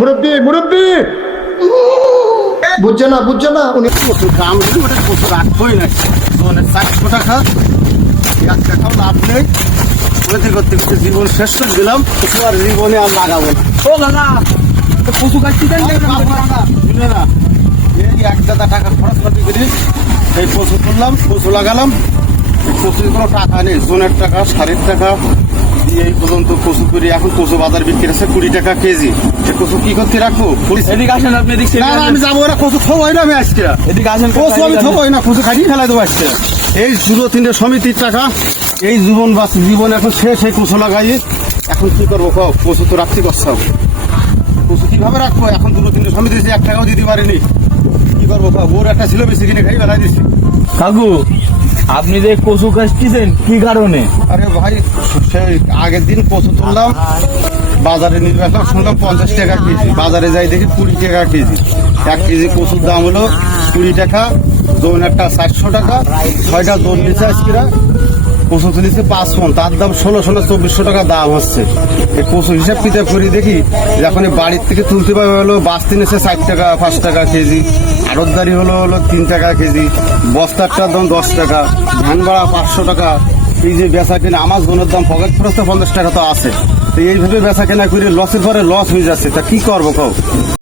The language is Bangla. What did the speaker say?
মুরব্বী মুরব্বী বুঝছে না উনি দাম ওটা কত রাখবোই না। 400 টাকা 1 টাকাও লাভ নেই। করতে করতে জীবন শেষ করে দিলাম। আর জীবনে আর লাগাবো না। ও দাদা কচু কাটছি দেন শুনে না, এই 1,000 টাকা খরচ করতে করি এই কচু তুললাম, কচু লাগালাম। কচুর কোনো টাকা নেই, জোনের টাকা 60 টাকা দিয়ে এই পর্যন্ত কচু করি। এখন কচু বাজার বিক্রি আছে 20 টাকা কেজি। কচু কি করতে রাখবো? এদিকে আসেন আপনি, এদিকে না আমি যাবো না, কচু খাবই না আমি আজকে। এদিকে আসেন, কচু আমি খাবই না, কচু খাটিয়ে ফেলাই দেবো আজকে। এই 2-3 সমিতির টাকা, এই জীবন এখন শেষ। এই কচু লাগাই এখন কি করবো? কচু তো রাখতে করছাও, কচু কিভাবে রাখবো? এখন 2-3 সমিতি 1 টাকাও দিতে পারিনি, কি করবো? ওর একটা ছিল, বেশি কিনে খাই বেলাই দিচ্ছি। কাকু আপনি যে কচু কাটতেছেন কি কারণে? আরে ভাই, সেই আগের দিন কচু তুললাম, বাজারে নিয়ে গেলাম, শুনলাম 50 টাকা কেজি। বাজারে যাই দেখি 20 টাকা কেজি। 1 কেজি কচুর দাম হলো 20 টাকা। জোন একটা 400 টাকা, 6টা জোন নিচে আজকে কচু তুলেছে 5 মন, তার দাম 1600-2400 টাকা দাম হচ্ছে। এই কচু হিসাব কিতাব করি দেখি, যখন বাড়ির থেকে তুলতে পারবে হলো বাঁচতে নিচ্ছে 4 টাকা 5 টাকা কেজি, আড়তদারি হলো 3 টাকা কেজি, বস্তারটার দাম 10 টাকা, ধান ভাড়া 500 টাকা। এই যে বেচা কিনা, আমার জনের দাম পকেট খরচ তো 50 টাকা তো আছে। তো এইভাবে বেচা কেনা করে লসের পরে লস হয়ে যাচ্ছে, তা কি করবো?